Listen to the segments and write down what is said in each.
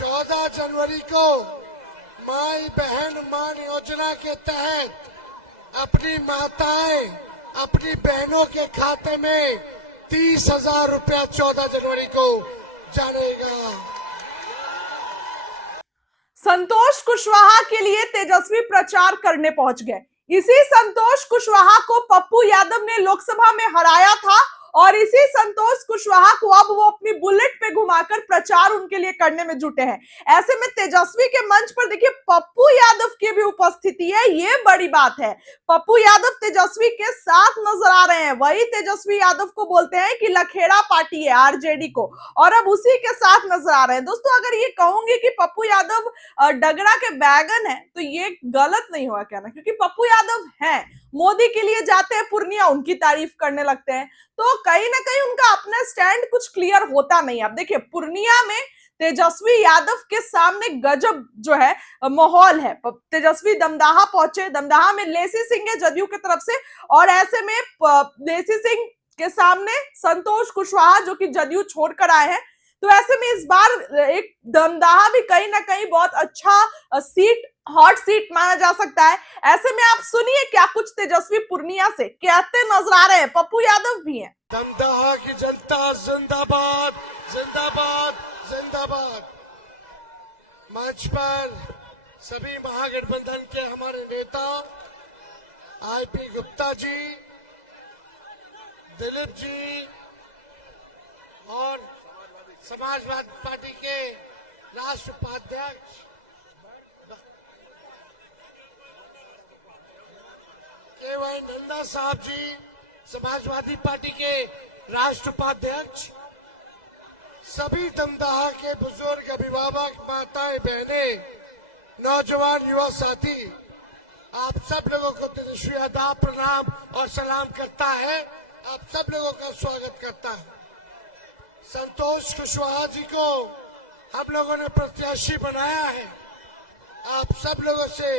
14 जनवरी को माई बहन मान योजना के तहत अपनी माताएं अपनी बहनों के खाते में 30,000 रुपया 14 जनवरी को जानेगा। संतोष कुशवाहा के लिए तेजस्वी प्रचार करने पहुंच गए। इसी संतोष कुशवाहा को पप्पू यादव ने लोकसभा में हराया था और इसी संतोष कुशवाहा को अब वो अपनी बुलेट पे घुमाकर प्रचार उनके लिए करने में जुटे हैं। ऐसे में तेजस्वी के मंच पर देखिए पप्पू यादव की भी उपस्थिति है, ये बड़ी बात है। पप्पू यादव तेजस्वी के साथ नजर आ रहे हैं। वही तेजस्वी यादव को बोलते हैं कि लखेड़ा पार्टी है आरजेडी को, और अब उसी के साथ नजर आ रहे हैं। दोस्तों अगर ये कहूंगी कि पप्पू यादव डगरा के बैगन है तो ये गलत नहीं होगा कहना, क्योंकि पप्पू यादव हैं, मोदी के लिए जाते हैं पूर्णिया, उनकी तारीफ करने लगते हैं, तो कहीं ना कहीं उनका अपना स्टैंड कुछ क्लियर होता नहीं। अब देखिए पूर्णिया में तेजस्वी यादव के सामने गजब जो है माहौल है। तेजस्वी दमदाहा पहुंचे, दमदाहा में लेसी सिंह है जदयू की तरफ से, और ऐसे में लेसी सिंह के सामने संतोष कुशवाहा जो कि जदयू छोड़कर आए हैं, तो ऐसे में इस बार एक दमदाहा भी कहीं ना कहीं बहुत अच्छा सीट, हॉट सीट माना जा सकता है। ऐसे में आप सुनिए क्या कुछ तेजस्वी पूर्णिया से कहते नजर आ रहे हैं। पप्पू यादव भी हैं। दमदाहा की जनता जिंदाबाद जिंदाबाद जिंदाबाद। मंच पर सभी महागठबंधन के हमारे नेता आईपी गुप्ता जी, दिलीप जी और समाजवादी पार्टी के राष्ट्रीय उपाध्यक्ष केवल नंदा साहब जी, समाजवादी पार्टी के राष्ट्रीय उपाध्यक्ष, सभी दमदाहा के बुजुर्ग, अभिभावक, माताएं, बहनें, नौजवान, युवा साथी, आप सब लोगों को तेजस्वी आदाब, प्रणाम और सलाम करता है। आप सब लोगों का स्वागत करता है। संतोष कुशवाहा जी को हम लोगों ने प्रत्याशी बनाया है। आप सब लोगों से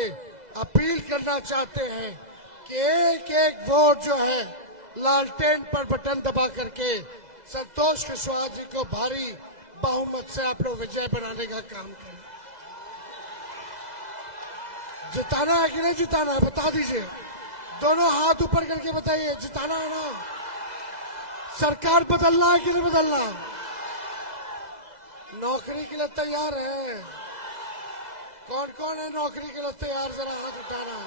अपील करना चाहते हैं कि एक एक वोट जो है लालटेन पर बटन दबा करके संतोष कुशवाहा जी को भारी बहुमत से आप लोग विजय बनाने का काम करें। जिताना है कि नहीं जिताना है बता दीजिए, दोनों हाथ ऊपर करके बताइए, जिताना है ना? सरकार बदलना है कि नहीं बदलना? नौकरी के लिए तैयार है? कौन कौन है नौकरी के लिए तैयार, जरा हाथ उठाना।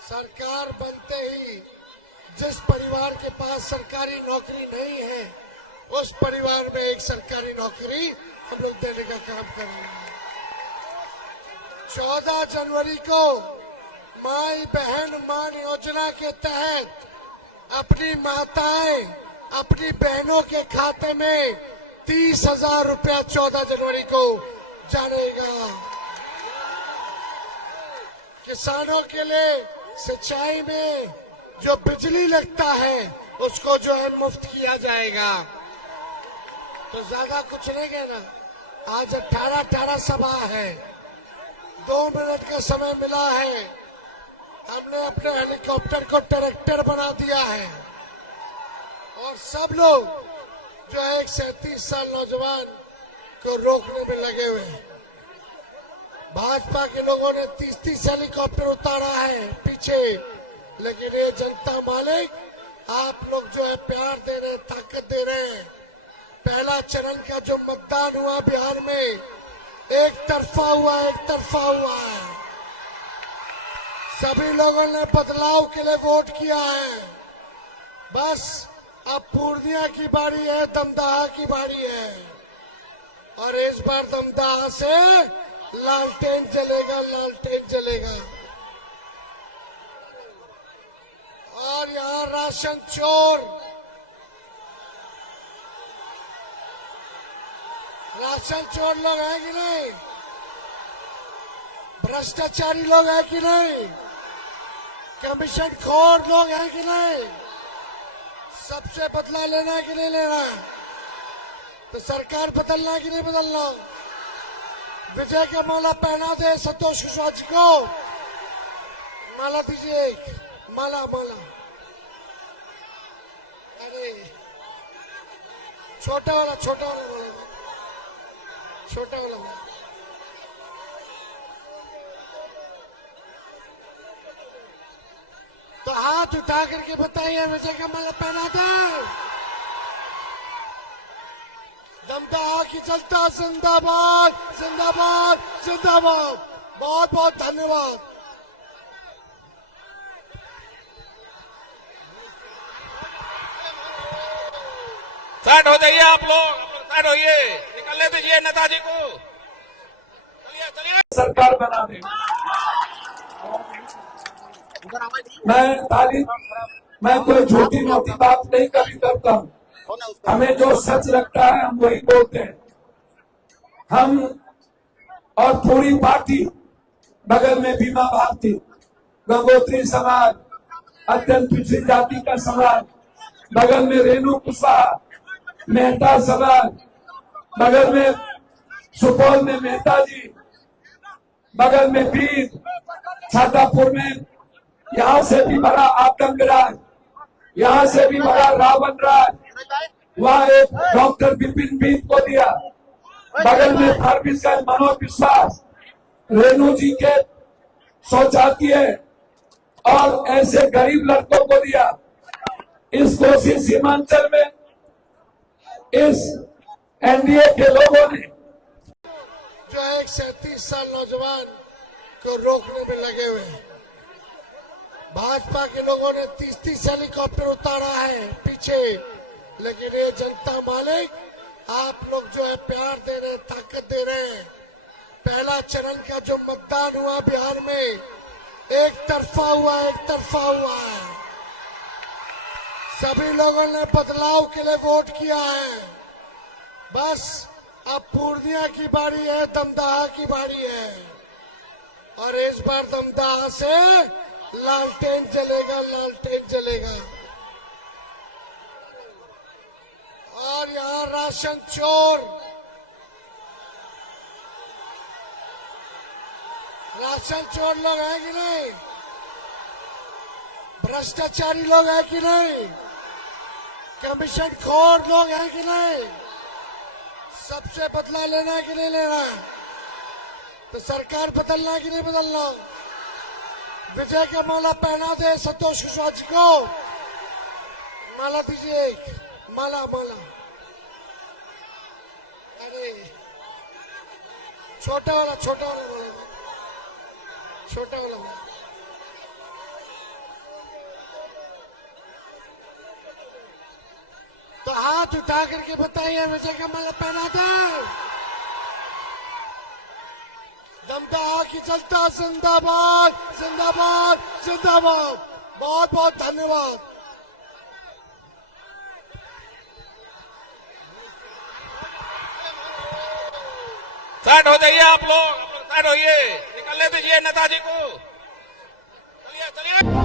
सरकार बनते ही जिस परिवार के पास सरकारी नौकरी नहीं है उस परिवार में एक सरकारी नौकरी हम लोग देने का काम कर रहे हैं। 14 जनवरी को माई बहन मान योजना के तहत अपनी माताएं अपनी बहनों के खाते में 30,000 रुपया 14 जनवरी को जानेगा। किसानों के लिए सिंचाई में जो बिजली लगता है उसको जो है मुफ्त किया जाएगा। तो ज्यादा कुछ नहीं कहना। आज 18 सभा है, 2 मिनट का समय मिला है। हमने अपने हेलीकॉप्टर को ट्रैक्टर बना दिया है और सब लोग जो है 37 साल नौजवान को रोकने में लगे हुए हैं। भाजपा के लोगों ने 30 हेलीकॉप्टर उतारा है पीछे, लेकिन ये जनता मालिक आप लोग जो है प्यार दे रहे हैं, ताकत दे रहे हैं। पहला चरण का जो मतदान हुआ बिहार में एक तरफा हुआ है। सभी लोगों ने बदलाव के लिए वोट किया है। बस अब पूर्णिया की बारी है, दमदाहा की बारी है और इस बार दमदाहा से लालटेन जलेगा, लालटेन जलेगा। और यहाँ राशन चोर लोग हैं कि नहीं? भ्रष्टाचारी लोग हैं कि नहीं? कमीशन खोर लोग हैं कि नहीं? सबसे बदला लेना है कि नहीं लेना? तो सरकार बदलना है कि नहीं बदलना? विजय का माला पहना दे संतोष कुशवाहा जी को। माला दीजिए, माला। अरे छोटा वाला माला, छोटा वाला तो हाथ उठा करके बताइए विजय का माला पहना दे। दमदा की चलता जिंदाबाद जिंदाबाद जिंदाबाद। बहुत बहुत धन्यवाद। साइड हो जाइए आप लोग, साइड होइए, निकलने दीजिए नेताजी को। चलिए चलिए। सरकार बना दे। मैं कोई झूठी मोटी बात नहीं कभी करता हूँ। हमें जो सच लगता है हम वही बोलते हैं। हम और पूरी पार्टी, बगल में बीमा भारती, गंगोत्री समाज, अत्यंत पिछड़ी जाति का समाज, बगल में रेणु कुशवाहा, मेहता समाज, बगल में सुपौल में मेहता जी, बगल में वीर, छातापुर में यहाँ से भी बड़ा आतंक राज, यहाँ से भी बड़ा रावण राज, वहाँ एक डॉक्टर विपिन बीत को दिया, बगल में फारबिसगंज मनोज विश्वास, रेणु जी के शौचालय है और ऐसे गरीब लड़कों को दिया। इस कोसी सीमांचल में इस एनडीए के लोगों ने जो एक 37 साल नौजवान को रोकने में लगे हुए हैं। भाजपा के लोगों ने 30-30 हेलीकॉप्टर उतारा है पीछे, लेकिन ये जनता मालिक आप लोग जो है प्यार दे रहे हैं, ताकत दे रहे हैं। पहला चरण का जो मतदान हुआ बिहार में एक तरफा हुआ है। सभी लोगों ने बदलाव के लिए वोट किया है। बस अब पूर्णिया की बारी है, दमदाहा की बारी है और इस बार दमदाहा से लालटेन जलेगा। और यहाँ राशन चोर लोग हैं कि नहीं? भ्रष्टाचारी लोग हैं कि नहीं? कमीशन खोर लोग हैं कि नहीं? सबसे बदला लेना है कि नहीं लेना? तो सरकार बदलना है कि नहीं बदलना? विजय का माला पहना दे संतोष कुशवाहा जी को। माला दीजिए, एक माला। अरे छोटा वाला तो हाथ उठा करके बताइए विजय का माला पहना दे। दमदा की चलता जिंदाबाद जिंदाबाद जिंदाबाद। बहुत बहुत धन्यवाद। साइड हो जाइए आप लोग, साइड होइए, निकलने दीजिए नेताजी को। चलिए चलिए।